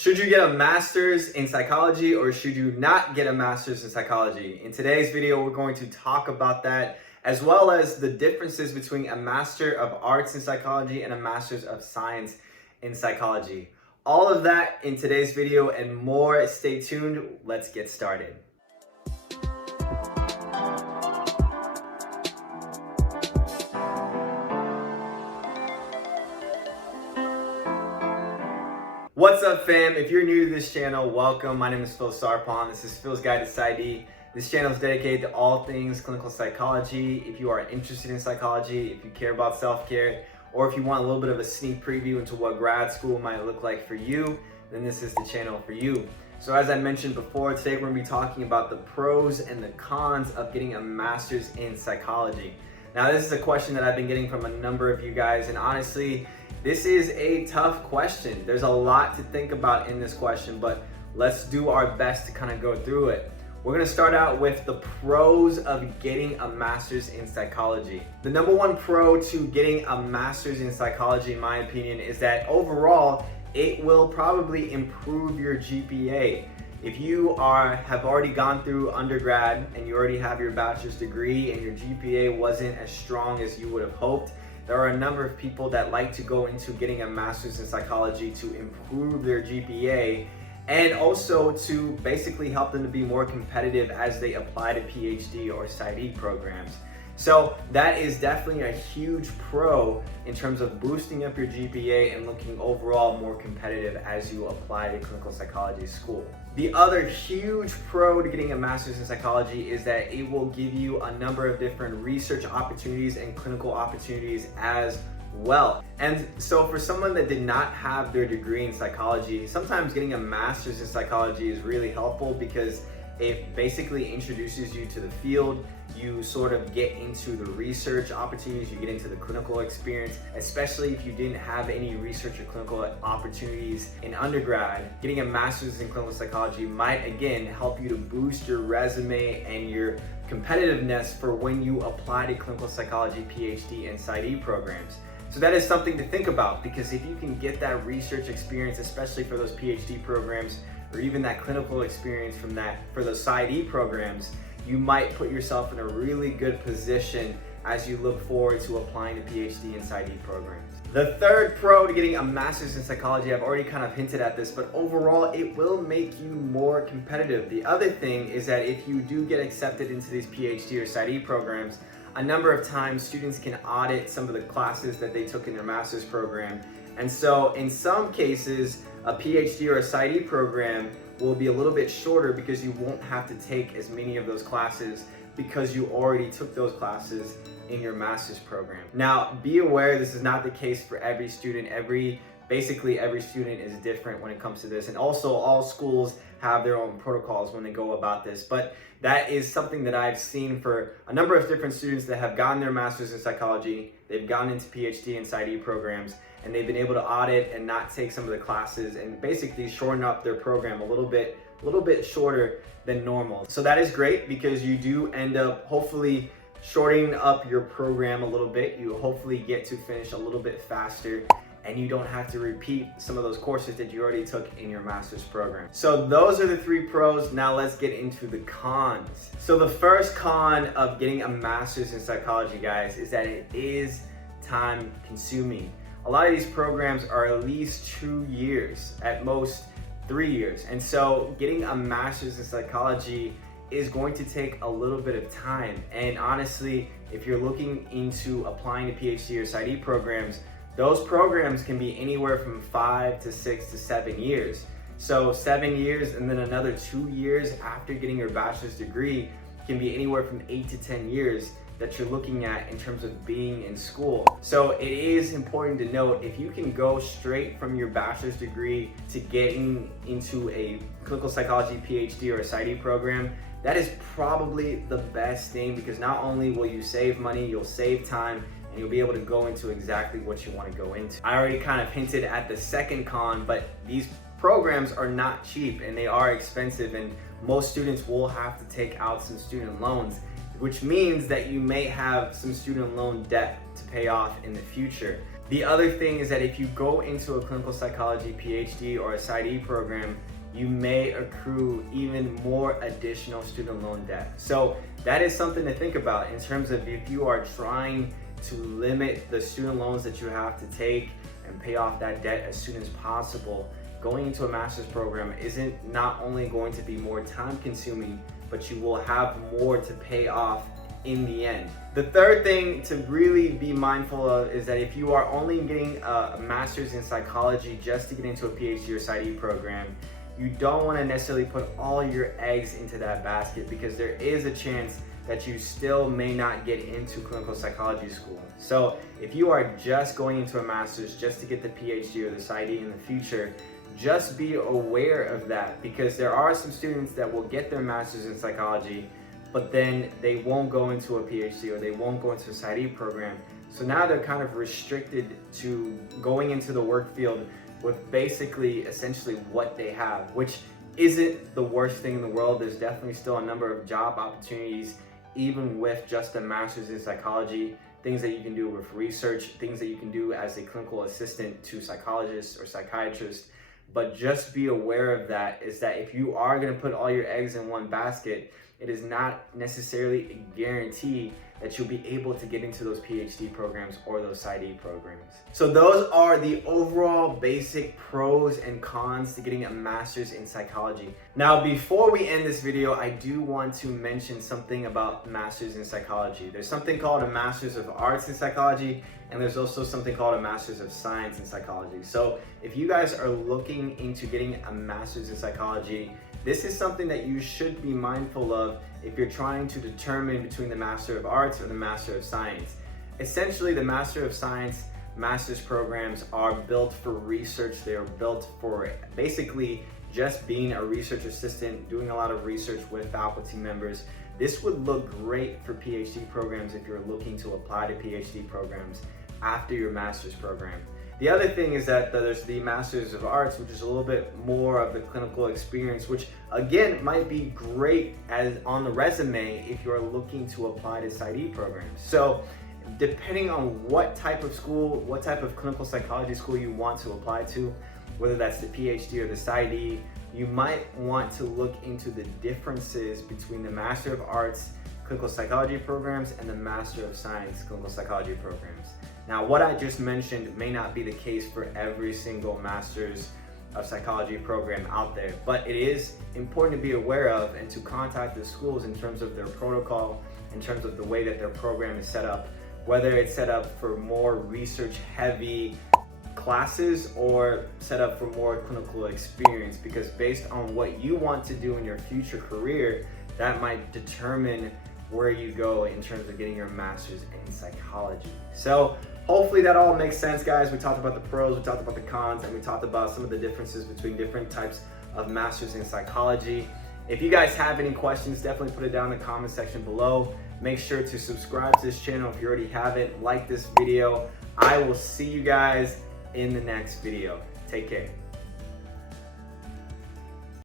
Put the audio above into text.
Should you get a master's in psychology or should you not get a master's in psychology? In today's video, we're going to talk about that as well as the differences between a Master of Arts in Psychology and a Master's of Science in Psychology. All of that in today's video and more. Stay tuned. Let's get started. What's up, fam? If you're new to this channel, welcome. My name is Phil Sarpong. This is Phil's Guide to PsyD. This channel is dedicated to all things clinical psychology. If you are interested in psychology, if you care about self-care, or if you want a little bit of a sneak preview into what grad school might look like for you, then this is the channel for you. So as I mentioned before, today we're going to be talking about the pros and the cons of getting a master's in psychology. Now, this is a question that I've been getting from a number of you guys, and honestly, this is a tough question. There's a lot to think about in this question, but let's do our best to kind of go through it. We're gonna start out with the pros of getting a master's in psychology. The number one pro to getting a master's in psychology, in my opinion, is that overall, it will probably improve your GPA. If you have already gone through undergrad and you already have your bachelor's degree and your GPA wasn't as strong as you would have hoped, there are a number of people that like to go into getting a master's in psychology to improve their GPA and also to basically help them to be more competitive as they apply to PhD or PsyD programs. So that is definitely a huge pro in terms of boosting up your GPA and looking overall more competitive as you apply to clinical psychology school. The other huge pro to getting a master's in psychology is that it will give you a number of different research opportunities and clinical opportunities as well. And so for someone that did not have their degree in psychology, sometimes getting a master's in psychology is really helpful because it basically introduces you to the field. You sort of get into the research opportunities, you get into the clinical experience, especially if you didn't have any research or clinical opportunities in undergrad. Getting a master's in clinical psychology might again help you to boost your resume and your competitiveness for when you apply to clinical psychology, PhD, and PsyD programs. So that is something to think about, because if you can get that research experience, especially for those PhD programs, or even that clinical experience for those PsyD programs, you might put yourself in a really good position as you look forward to applying to PhD and PsyD programs. The third pro to getting a master's in psychology, I've already kind of hinted at this, but overall it will make you more competitive. The other thing is that if you do get accepted into these PhD or PsyD programs, a number of times students can audit some of the classes that they took in their master's program. And so in some cases, a PhD or a PsyD program will be a little bit shorter because you won't have to take as many of those classes because you already took those classes in your master's program. Now, be aware this is not the case for every student. Basically every student is different when it comes to this. And also all schools have their own protocols when they go about this. But that is something that I've seen for a number of different students that have gotten their master's in psychology, they've gone into PhD and PsyD programs, and they've been able to audit and not take some of the classes and basically shorten up their program a little bit shorter than normal. So that is great because you do end up hopefully shortening up your program a little bit. You hopefully get to finish a little bit faster and you don't have to repeat some of those courses that you already took in your master's program. So those are the three pros. Now let's get into the cons. So the first con of getting a master's in psychology, guys, is that it is time consuming. A lot of these programs are at least 2 years, at most 3 years. And so getting a master's in psychology is going to take a little bit of time. And honestly, if you're looking into applying to PhD or PsyD programs, those programs can be anywhere from 5 to 6 to 7 years. So 7 years and then another 2 years after getting your bachelor's degree can be anywhere from 8 to 10 years that you're looking at in terms of being in school. So it is important to note, if you can go straight from your bachelor's degree to getting into a clinical psychology PhD or a PsyD program, that is probably the best thing, because not only will you save money, you'll save time, and you'll be able to go into exactly what you want to go into. I already kind of hinted at the second con, but these programs are not cheap and they are expensive, and most students will have to take out some student loans, which means that you may have some student loan debt to pay off in the future. The other thing is that if you go into a clinical psychology PhD or a PsyD program, you may accrue even more additional student loan debt. So that is something to think about in terms of if you are trying to limit the student loans that you have to take and pay off that debt as soon as possible. Going into a master's program isn't not only going to be more time consuming, but you will have more to pay off in the end. The third thing to really be mindful of is that if you are only getting a master's in psychology just to get into a PhD or PsyD program, you don't want to necessarily put all your eggs into that basket, because there is a chance that you still may not get into clinical psychology school. So if you are just going into a master's just to get the PhD or the PsyD in the future, just be aware of that, because there are some students that will get their master's in psychology, but then they won't go into a PhD or they won't go into a PsyD program. So now they're kind of restricted to going into the work field with basically essentially what they have, which isn't the worst thing in the world. There's definitely still a number of job opportunities even with just a master's in psychology, things that you can do with research, things that you can do as a clinical assistant to psychologists or psychiatrists. But just be aware of that, is that if you are going to put all your eggs in one basket, it is not necessarily a guarantee that you'll be able to get into those PhD programs or those PsyD programs. So those are the overall basic pros and cons to getting a master's in psychology. Now, before we end this video, I do want to mention something about masters in psychology. There's something called a master's of arts in psychology, and there's also something called a master's of science in psychology. So if you guys are looking into getting a master's in psychology, this is something that you should be mindful of if you're trying to determine between the Master of Arts or the Master of Science. Essentially, the Master of Science master's programs are built for research. They're built for basically just being a research assistant, doing a lot of research with faculty members. This would look great for PhD programs if you're looking to apply to PhD programs after your master's program. The other thing is that there's the Masters of Arts, which is a little bit more of the clinical experience, which again might be great as on the resume if you're looking to apply to PsyD programs. So depending on what type of school, what type of clinical psychology school you want to apply to, whether that's the PhD or the PsyD, you might want to look into the differences between the Master of Arts clinical psychology programs and the Master of Science clinical psychology programs. Now, what I just mentioned may not be the case for every single Master's of Psychology program out there, but it is important to be aware of and to contact the schools in terms of their protocol, in terms of the way that their program is set up, whether it's set up for more research-heavy classes or set up for more clinical experience, because based on what you want to do in your future career, that might determine where you go in terms of getting your master's in psychology. So hopefully that all makes sense, guys. We talked about the pros, we talked about the cons, and we talked about some of the differences between different types of masters in psychology. If you guys have any questions, definitely put it down in the comment section below. Make sure to subscribe to this channel if you already haven't. Like this video. I will see you guys in the next video. Take care.